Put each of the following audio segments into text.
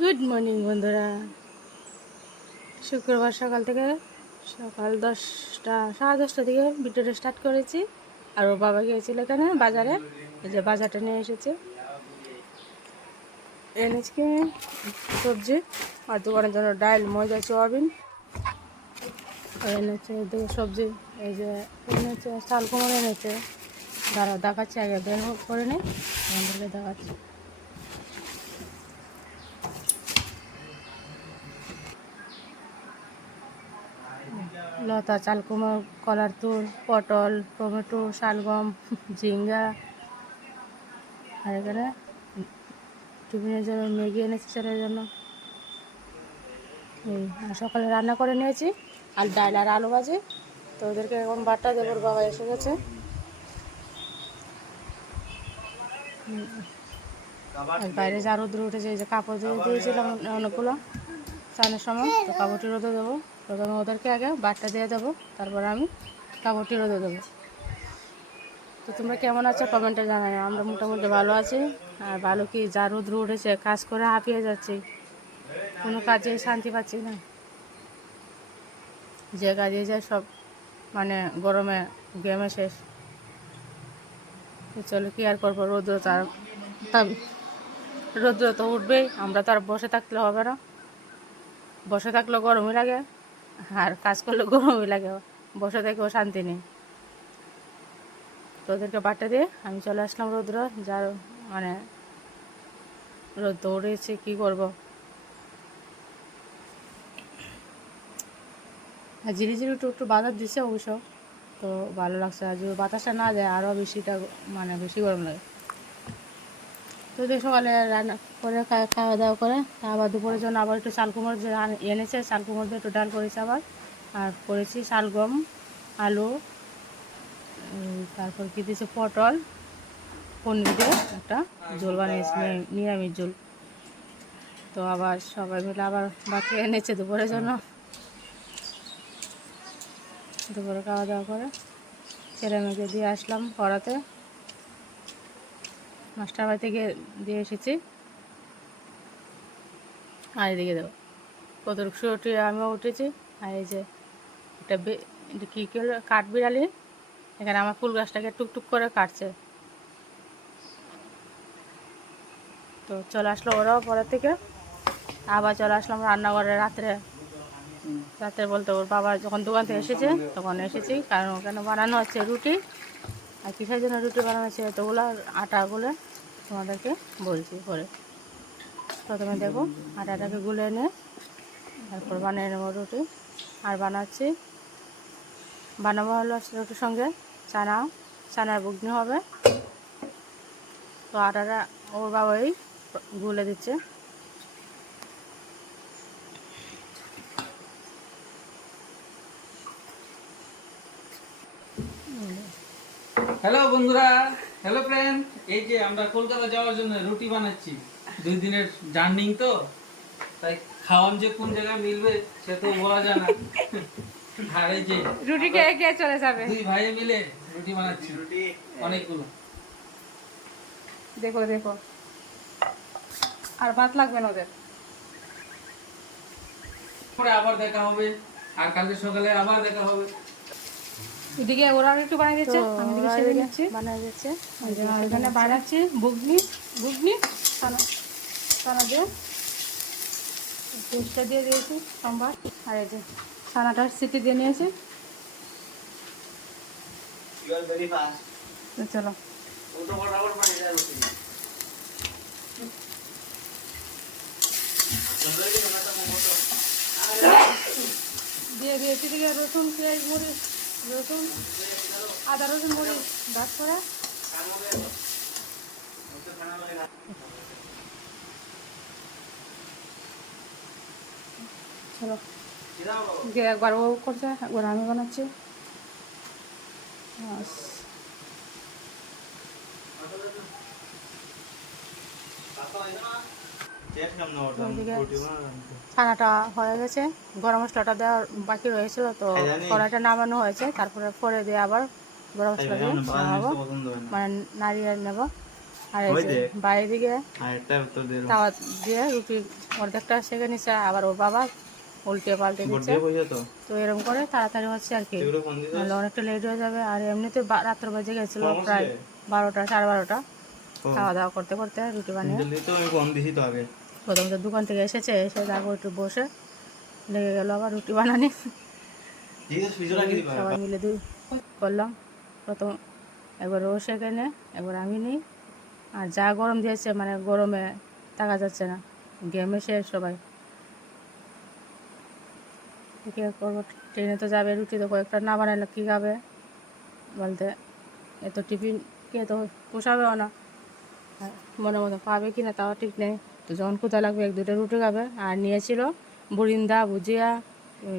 Good morning বন্ধুরা। শুক্রবার সকাল থেকে সকাল দশটা, সাড়ে দশটা থেকে ভিডিওটা স্টার্ট করেছি। আর ও বাবা গিয়েছিল এখানে বাজারে। এই যে বাজারটা নিয়ে এসেছে। এনেছি সবজি। আর দোকানের জন্য ডাল, ময়দা, সোয়াবিন। আর এনেছে সবজি। এই যে এনেছে চাল কুমড়ো এনেছে। দাঁড়া দেখাচ্ছি আগে, বের করে নেই আমাদেরকে দেখাচ্ছি। লতা চালকুমড় কলার তুল, পটল, টমেটো, শালগম, ঝিঙ্গা, আর এখানে টিফিনের জন্য ম্যাগি এনেছি ছেলের জন্য। সকালে রান্না করে নিয়েছি, আর ডাল আর আলু ভাজি। তো ওদেরকে এখন বাটা দেবর বাবা এসে গেছে। বাইরে যা রোদ্র উঠেছে, এই যে কাপড় দিয়ে দিয়েছিলাম অনেকগুলো, স্নানের সময়, তো কাপড়টি রোদে দেবো। প্রথমে ওদেরকে আগে বাটটা দিয়ে দেবো, তারপরে আমি কাপড়টি রোদে দেবো। তো তোমরা কেমন আছো কমেন্টে জানাই। আমরা মোটামুটি ভালো আছি, আর ভালো কি? যা রোদ্র উঠেছে, কাজ করে হাঁপিয়ে যাচ্ছি। কোনো কাজে শান্তি পাচ্ছি না। যে কাজে যায় সব মানে গরমে গেমে শেষ। চলো কি আর করব? রৌদ্র তার রৌদ্র তো উঠবেই, আমরা তো আর বসে থাকলে হবে না। বসে থাকলেও গরমই লাগে। আর কাজ করলে গরমই লাগে বসে থেকেও শান্তি নেই। তো ওদেরকে বাট্টা দিয়ে আমি চলে আসলাম রৌদ্র, যার মানে রোদ দৌড়েছে, কী করব? আর ঝিরি ঝিরি একটু একটু বাতাস দিচ্ছে অবশ্য, তো ভালো লাগছে। আর যদি বাতাসটা না দেয় আরও বেশিটা মানে বেশি গরম লাগে। তো সকালে রান্না করে খাওয়া দাওয়া করে, আবার দুপুরের জন্য আবার একটু আন- এনেছে চালকুমড় দিয়ে একটু ডাল করেছি আবার। আর করেছি শালগম, আলু তারপর কি দিয়েছে, পটল, পনির দিয়ে একটা ঝোল বানিয়েছি নিরামিষ ঝোল। তো আবার সবাই মিলে আবার বাকি এনেছে দুপুরের জন্য। দুপুরে খাওয়া দাওয়া করে, ছেলে মেয়েকে দিয়ে আসলাম পড়াতে। মাস্টার বাড়ি থেকে দিয়ে এসেছি। আর এদিকে দেবো কত রুকসে উঠে আমিও উঠেছি। আর এই যে এটা এটা কী করল কাঠ বিড়ালি এখানে আমার ফুল গাছটাকে টুকটুক করে কাটছে। তো চলে আসলো ওরাও পরের থেকে। আবার চলে আসলাম রান্নাঘরে রাত্রে। রাত্রে বলতে ওর বাবা যখন দোকান থেকে এসেছে, তখন এসেছি। কারণ ওখানে বানানো হচ্ছে রুটি। আর কিসের জন্য রুটি বানানো হচ্ছে? এতগুলো আটা গুলে তোমাদেরকে বলছি পরে। প্রথমে দেখো আটাটাকে গুলে এনে তারপর বানিয়ে নেব রুটি। আর বানাচ্ছি, বানাবো হলো রুটির সঙ্গে চানা, চানার বুগনি হবে। তো আটাটা ওর বাবাই গুলে দিচ্ছে। হ্যালো বন্ধুরা হ্যালো ফ্রেন্ড এই যে আমরা কলকাতা যাওয়ার জন্য রুটি বানাচ্ছি। দুই দিনের জার্নিং তো। তাই খাওয়ান যে কোন জায়গায় মিলবে সে তো বলা যায় না। আর এই যে রুটি খেয়ে খেয়ে চলে যাবে। দুই ভাই মিলে রুটি বানাচ্ছি। অনেকগুলো। দেখো দেখো। আর ভাত লাগবে না ওদের। পরে আবার দেখা হবে। আর কালকে সকালে আবার দেখা হবে। এদিকে ওরা একটু বানিয়ে দিচ্ছে। আমি এদিকে সেরে নিচ্ছি। বানিয়ে দিচ্ছে। এখানে বানাচ্ছি বুগনি বুগনি ছানা ছানা দিয়ে। পেস্টটা দিয়ে দিয়েছি সোমবার। আর এই যে ছানাটা সিটি দিয়ে নিয়েছি। চলো। দিয়ে দিয়েছি দিকে রসুন পেঁয়াজ মরিচ। রসুন আদা রসুন মরিচ দাঁত করে। চলো। একবার ও করছে একবার আমি বানাচ্ছি। ব্যাস। ছানাটা হয়ে গেছে। গরম মশলাটা দেওয়ার বাকি রয়েছিল তো কড়াইটা নামানো হয়েছে তারপরে পরে দিয়ে আবার গরম মশলা দিয়ে নামাবো। মানে নাড়িয়ে নেব। আর এই যে বাইরে দিকে তাওয়া দিয়ে রুটি অর্ধেকটা সেঁকে নিচ্ছে আবার ওর বাবা উল্টে পাল্টে দিচ্ছে। তো। এরকম করে তাড়াতাড়ি হচ্ছে আর কি। নাহলে অনেকটা লেট হয়ে যাবে। আর এমনিতে রাত্র বাজে গেছিল প্রায় বারোটা সাড়ে বারোটা। খাওয়া দাওয়া করতে করতে রুটি বানিয়ে জলদি তো প্রথমত দোকান থেকে এসেছে এসে তারপর একটু বসে লেগে গেল আবার রুটি বানানি। সবাই মিলে দুই করলাম। প্রথম একবার ও সেখানে একবার আমি নিই। আর যা গরম দিয়েছে মানে গরমে থাকা যাচ্ছে না। গেমে শেষ সবাই। কি করব ট্রেনে তো যাবে রুটি তো কয়েকটা না বানালে কী খাবে? বলতে এত টিফিন কে তো পোষাবেও না। মনে মতো পাবে কি না তাও ঠিক নেই। তো যখন কোথায় লাগবে, এক দুটো রুটি খাবে। আর নিয়েছিল বুরিন্দা, ভুজিয়া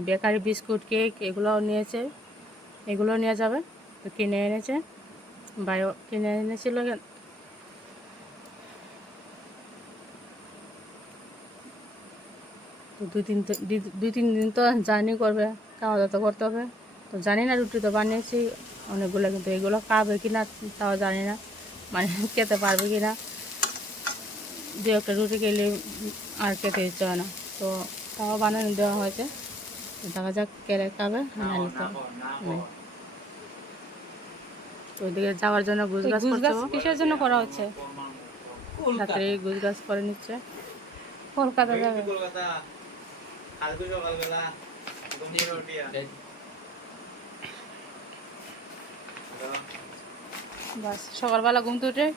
বেকারি বিস্কুট, কেক, এগুলোও নিয়েছে। এগুলো নিয়ে যাবে। তো কিনে এনেছে। বায়ো কিনে এনেছিল তো দুই, তিন দি- তিন দিন তো জার্নি করবে, খাওয়া দাওয়া তো করতে হবে। তো জানি না রুটি তো বানিয়েছি, অনেকগুলো, কিন্তু এগুলো খাবে কি না তাও জানি না। মানে খেতে পারবে কি না দু একটা রুটি খেলে আর খেতে ইচ্ছে হয় না। তো তাও বানানো দেওয়া হয়েছে। দেখা যাক কেড়ে খাবে নাহলে তো তো ওইদিকে যাওয়ার জন্য কিসের জন্য করা হচ্ছে? রাত্রে গুজগাছ করে নিচ্ছে। কলকাতা যাবে। সকালবেলা ঘুমিয়ে বাস সকালবেলা ঘুম থেকে উঠে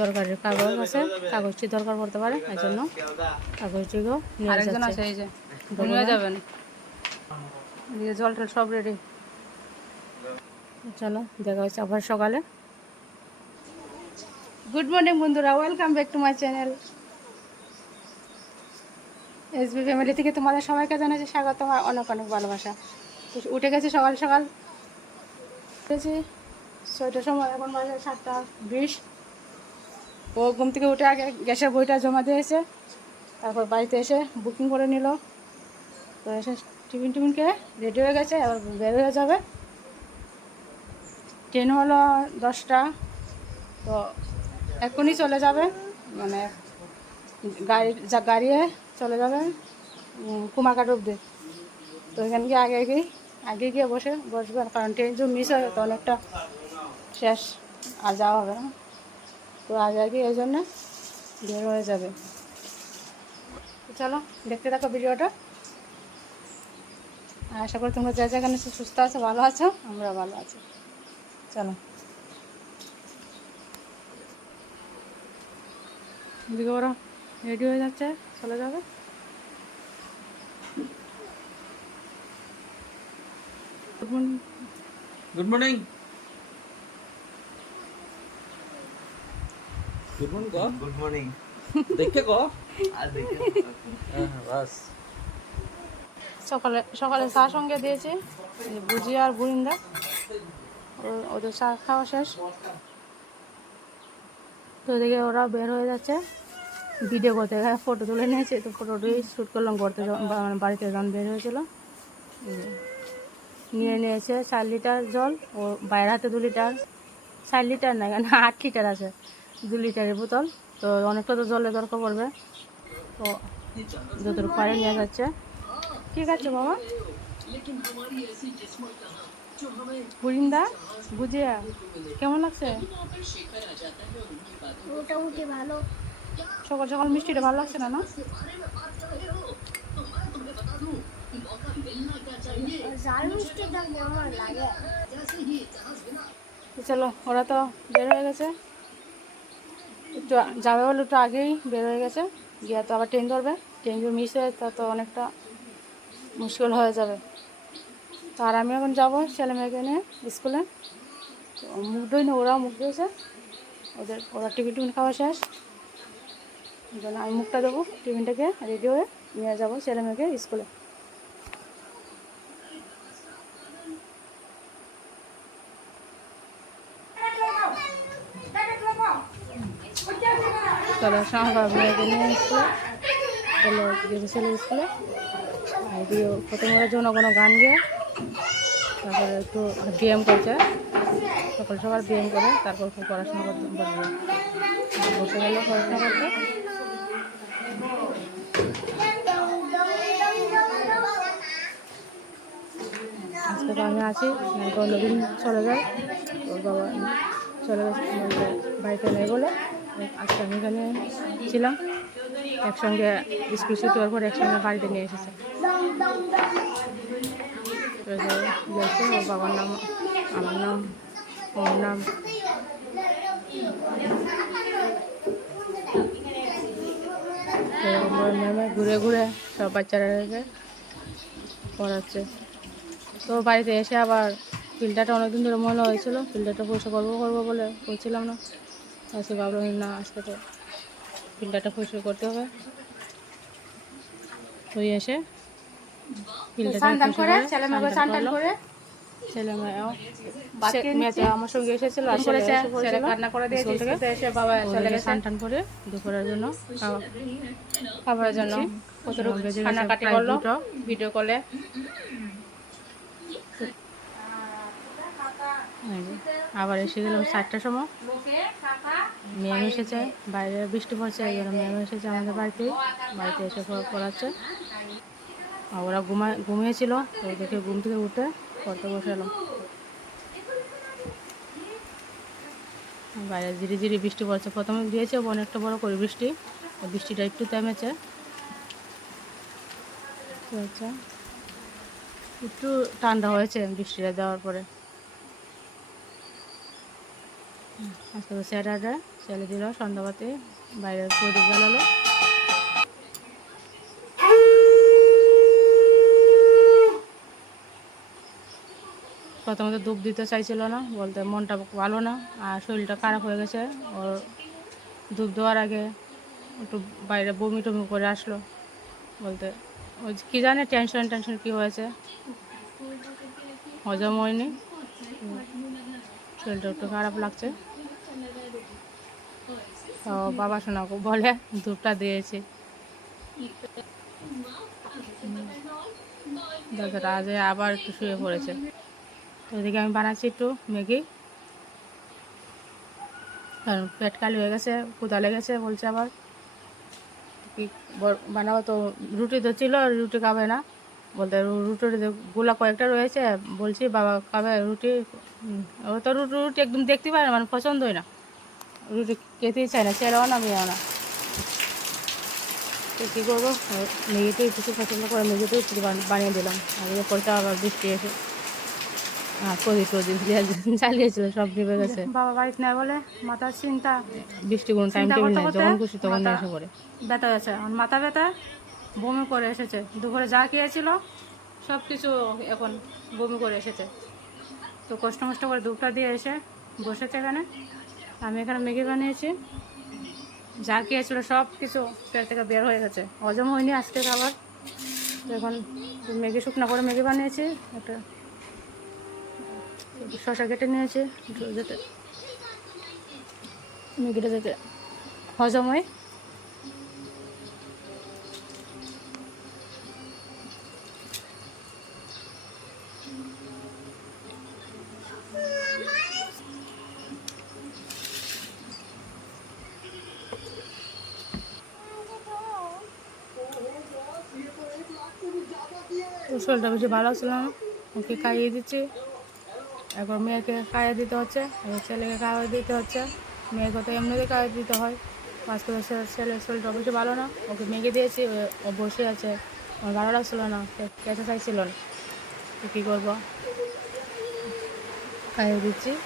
দরকারের কাগজ আছে কাগজটি দরকার পড়তে পারে এই জন্য কাগজটিকেও নিয়ে যাচ্ছে। এই যে নিয়ে যাবেন। জল টল সব রেডি চলো দেখা হচ্ছে আবার সকালে। গুড মর্নিং বন্ধুরা welcome back to my channel SB family থেকে তোমাদের সবাইকে জানাচ্ছি স্বাগত আর অনেক অনেক ভালোবাসা। তো উঠে গেছি সকাল সকাল। উঠেছি ছয়টার সময় এখন বাজে সাতটা বিশ। ও ঘুম থেকে উঠে আগে গ্যাসের বইটা জমা দিয়েছে, তারপর বাড়িতে এসে বুকিং করে নিল। তো এসে টিফিন টিফিন খেয়ে রেডি হয়ে গেছে, এবার বের হয়ে যাবে। ট্রেন হলো দশটা, তো এখনই চলে যাবে মানে গাড়ি, যা গাড়িয়ে চলে যাবে কুমারঘাট অব্দি তো এখানে গিয়ে আগে গিয়ে আগে গিয়ে বসে বসবে, কারণ ট্রেন যদি মিস হয় তো অনেকটা শেষ আর যাওয়া হবে না। তো আগে আগে এই জন্য বের হয়ে যাবে। চলো, দেখতে থাকো ভিডিওটা। আর আশা করি তোমরা যা যেখানে সুস্থ আছো, ভালো আছো, আমরা ভালো আছি। চলো। এদিকে ওরা রেডি হয়ে যাচ্ছে, চলে যাবে। Good morning good morning good morning ক গুড মর্নিং দেখে ক আর দেখে হ্যাঁ বাস। সকালে সকালে চা সঙ্গে দিয়েছি ভুজিয়া আর বুরিন্দা ও- ওদের চা খাওয়া শেষ। তো এদিকে ওরা বের হয়ে যাচ্ছে। ভিডিও করতে ফটো তুলে নিয়েছে তো ফটোটি শ্যুট করলাম করতে যখন- মানে বাড়িতে যখন বের হয়েছিল। নিয়ে নিয়েছে চার লিটার জল ও বাইরের হাতে দু লিটার। চার লিটার না কেন আট লিটার আছে। দু লিটারের বোতল। তো অনেকটা তো জলের দরকার পড়বে। তো যতটুকু পারে নিয়ে যাচ্ছে। ঠিক আছে বাবা বুরিন্দা বুঝিয়া কেমন লাগছে? মোটামুটি ভালো। সকাল সকাল মিষ্টিটা ভালো লাগছে না না? চলো ওরা তো বের হয়ে গেছে। একটু যাবে বলে একটু আগেই বের হয়ে গেছে। গিয়ে তো আবার ট্রেন ধরবে। ট্রেন যদি মিস হয় তা তো অনেকটা মুশকিল হয়ে যাবে। তো আর আমি এখন যাব ছেলে মেয়েকে নিয়ে স্কুলে। মুখ ধুই না ওরাও মুখ ধুয়েছে ওদের, ওরা টিফিন টিফিন খাওয়া শেষ। জন্য আমি মুখটা দেবো টিফিনটাকে রেডি হয়ে নিয়ে যাব ছেলে মেয়েকে স্কুলে। চলে আসলাম আমার মেয়েকে নিয়ে স্কুলে চলে গেছে ছেলে স্কুলে আর এদিকে প্রথমে জন্য কোনো গান গেয়ে, তারপরে একটু ব্যায়াম করছে। সকাল সকাল ব্যায়াম করে, তারপর খুব পড়াশোনা করতে বসবে বসে গেলে পড়াশোনা করতে। আজকে তো আমি আছি তো অন্যদিন চলে যায়। ওর বাবা চলে গেছে, বাড়িতে নেই বলে। আজকে আমি এখানে ছিলাম। একসঙ্গে স্কুল ছুটি হওয়ার পর একসঙ্গে বাড়িতে নিয়ে এসেছে। বাবার নাম, আমার নাম, ওর নাম। ঘুরে ঘুরে সব বাচ্চারাকে পড়াচ্ছে। তো বাড়িতে এসে আবার ফিল্টারটা অনেকদিন ধরে মনে হয়েছিল ফিল্টারটা পরিষ্কার করব করব বলে করছিলাম না। আজকে ভাবলাম না আজকে তো ফিল্টারটা পরিষ্কার করতে হবে। ওই এসে আমার সঙ্গে এসেছিল করে বাবা টান করে দুপুরের জন্য খাবারের কান্নাকাটি করল? ভিডিও কলে এই যে, আবার এসে গেলাম চারটার সময়। ম্যাম এসেছে, বাইরে বৃষ্টি পড়ছে, এই জন্য এসেছে আমাদের বাড়িতে। বাড়িতে এসে পড়াচ্ছে। আর ওরা ঘুমায় ঘুমিয়েছিল, তো দেখে ঘুম থেকে উঠে পড়তে এলাম। বাইরে ধীরে ধীরে বৃষ্টি পড়ছে। প্রথমে দিয়েছে অনেকটা বড় করে বৃষ্টি। বৃষ্টিটা একটু থেমেছে। আচ্ছা একটু ঠান্ডা হয়েছে বৃষ্টিটা দেওয়ার পরে। আজকে তো স্যাটারডে ছেলে দিল সন্ধ্যাবাতি বাইরে প্রদীপ জ্বালালো। প্রথমে ধূপ দিতে চাইছিল না, বলতে মনটা ভালো না, আর শরীরটা খারাপ হয়ে গেছে। ওর ধূপ দেওয়ার আগে একটু বাইরে বমি টমি করে আসলো। বলতে, ওই কী জানে টেনশন টেনশন কী হয়েছে? হজম হয়নি। শরীরটা একটু খারাপ লাগছে। বাবা শোনাকে বলে ধূপটা দিয়েছি। দাদাটা আজ আবার একটু শুয়ে পড়েছে। ওইদিকে আমি বানাচ্ছি একটু ম্যাগি। কারণ পেট খালি হয়ে গেছে কোদা লেগেছে বলছে আবার। কি বানাবো তো, রুটি তো ছিল রুটি খাবে না। বলতে রুটির গোলা কয়েকটা রয়েছে, বলছি বাবা খাবে রুটি। ও তো রুটি রুটি একদম দেখতে পারে মানে পছন্দই না। রুটি খেতেই চায় না ছেলেও না মেয়েও না তো কী করব মেয়েতেই কিছু পছন্দ করে মেয়েতেই কিছু বান- বানিয়ে দিলাম আর এরপরটা আবার বৃষ্টি এসে আর প্রদীপ প্রদীপ চালিয়েছিল সব ডুবে গেছে বাবা বাড়িতে নেই বলে মাথার চিন্তা বৃষ্টি কোনো টাইম টেবিল নেই যখন খুশি তখন মাথা- এসে পড়ে ব্যথা হয়েছে আমার মাথা ব্যথা বমি করে এসেছে দুপুরে যা খেয়েছিল সব কিছু এখন বমি করে এসেছে তো কষ্ট মষ্ট করে দুধটা দিয়ে এসে বসেছে এখানে আমি এখানে ম্যাগি বানিয়েছি, যা খেয়েছিল সব কিছু পেট থেকে বের হয়ে গেছে। হজম হয়নি আজকে খাবার তো এখন ম্যাগি, শুকনো করে ম্যাগি বানিয়েছি, একটা শশা কেটে নিয়েছি যাতে ম্যাগিটা যাতে হজম হয়। শরীরটা বেশি ভালো ছিল না। ওকে খাইয়ে দিচ্ছি। এখন মেয়েকে খাইয়ে দিতে হচ্ছে। এবার ছেলেকে খাইয়ে দিতে হচ্ছে। মেয়েকে তো এমনিতে খাইয়ে দিতে হয়। পাঁচ করে ছেলের শরীরটা বেশি ভালো না। ওকে মেঘে দিয়েছি। ও- বসে আছে। আমার ভালো লাগছিল না। খেতে চাইছিল না। তো কী করব? খাইয়ে দিচ্ছি।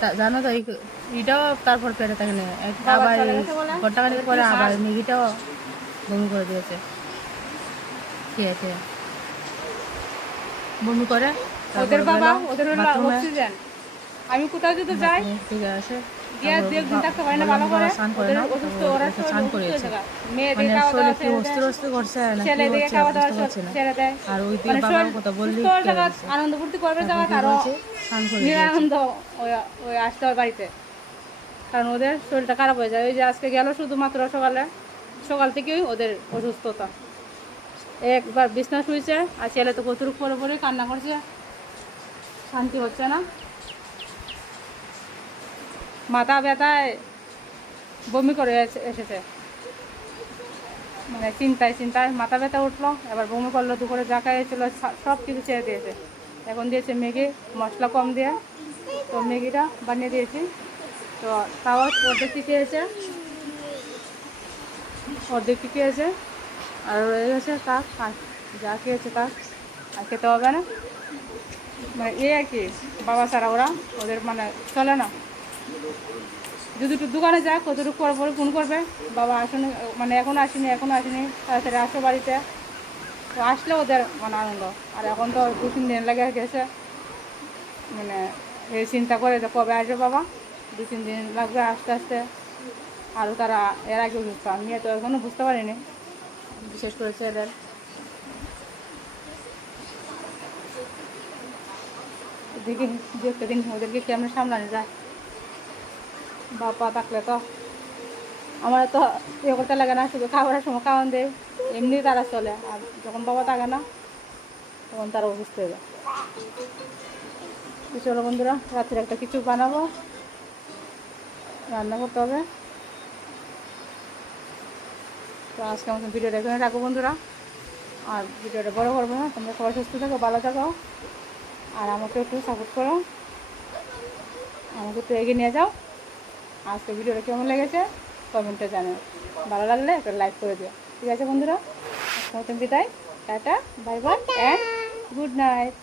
তা- জানো তো এই- এটাও তারপর পেটে থাকে না। আবার ঘণ্টা পরে আবার মেগিটাও বমি করে দিয়েছে। খেয়ে খেয়ে। বমি করে ওদের বাবা ওদের অক্সিজেন আমি কোথাও যদি যাই গিয়ে থাকতে পারে না ভালো করে। ওদের অসুস্থ ওরা স্নান যায় মানে মেয়েদের খাওয়া দাওয়া কি অস্থির অস্থির করছে না কি ছেলেদিকে খাওয়া দাওয়া বুঝতে পারছি দেয়। আর ওই দিকে মানে বাবার কথা বললি সুস্থ জায়গা আনন্দ ফুর্তি করবে জায়গা আরও স্নান করে দিয়েছে। ওই ওই আসতে হয় বাড়িতে। কারণ ওদের শরীরটা খারাপ হয়ে যায়। ওই যে আজকে গেল শুধুমাত্র সকালে। সকাল থেকেই ওদের অসুস্থতা। একবার বিছনা শুয়েছে আর ছেলে তো কতটুকু পরে পরে কান্না করছে। শান্তি হচ্ছে না। মাথা ব্যথায় বমি করে এসেছে। মানে চিন্তায় চিন্তায় মাথা ব্যথা উঠল, এবার বমি করল, দুপুরে যা খাইয়েছিল সব কিছু ছেড়ে দিয়েছে। এখন দিয়েছে ম্যাগি, মশলা কম দিয়ে। তো ম্যাগিটা বানিয়ে দিয়েছি। তো তাও অর্ধেক কি খেয়েছে? অর্ধেক কি খেয়েছে? আর রয়ে গেছে কাক যা খেয়েছে কাক, আর খেতে হবে না। মানে এ আর কি, বাবা ছাড়া ওরা ওদের মানে চলে না। যদি একটু দোকানে যাক, কতটুকু পর পরে ফোন করবে। বাবা আসুন মানে এখন আসেনি এখন আসেনি, তাড়াতাড়ি আসো বাড়িতে। তো আসলে ওদের মানে আনন্দ। আর এখন তো দু, তিন দিন লেগে গেছে। মানে এই চিন্তা করে যে কবে আসবে বাবা? দু, তিন দিন লাগবে আস্তে আস্তে। আরও তারা এর আগে বুঝতো আমি তো এখনও বুঝতে পারিনি। বিশেষ করে ছেলেদের দেখি দু একটা দিন ওদেরকে কেমন সামলানো যায়। বাবা থাকলে তো আমার তো ইয়ে করতে লাগে না, শুধু খাবারের সময় খাওয়ান দেয়, এমনি তারা চলে। আর যখন বাবা থাকে না, তখন তারা অসুস্থ হয়ে যায়। চলো বন্ধুরা, রাত্রে একটা কিছু বানাবো। রান্না করতে হবে। তো আজকে আমাকে ভিডিওটা এখানে রাখব বন্ধুরা। আর ভিডিওটা বড় করব না, তোমরা সবাই সুস্থ থাকো, ভালো থাকো। আর আমাকে একটু সাপোর্ট করো। আমাকে একটু এগিয়ে নিয়ে যাও। আজকে ভিডিওটা কেমন লেগেছে কমেন্টে জানাও। ভালো লাগলে একটা লাইক করে দিও। ঠিক আছে বন্ধুরা, আজকের মতন বিদায়। Tata bye bye and good night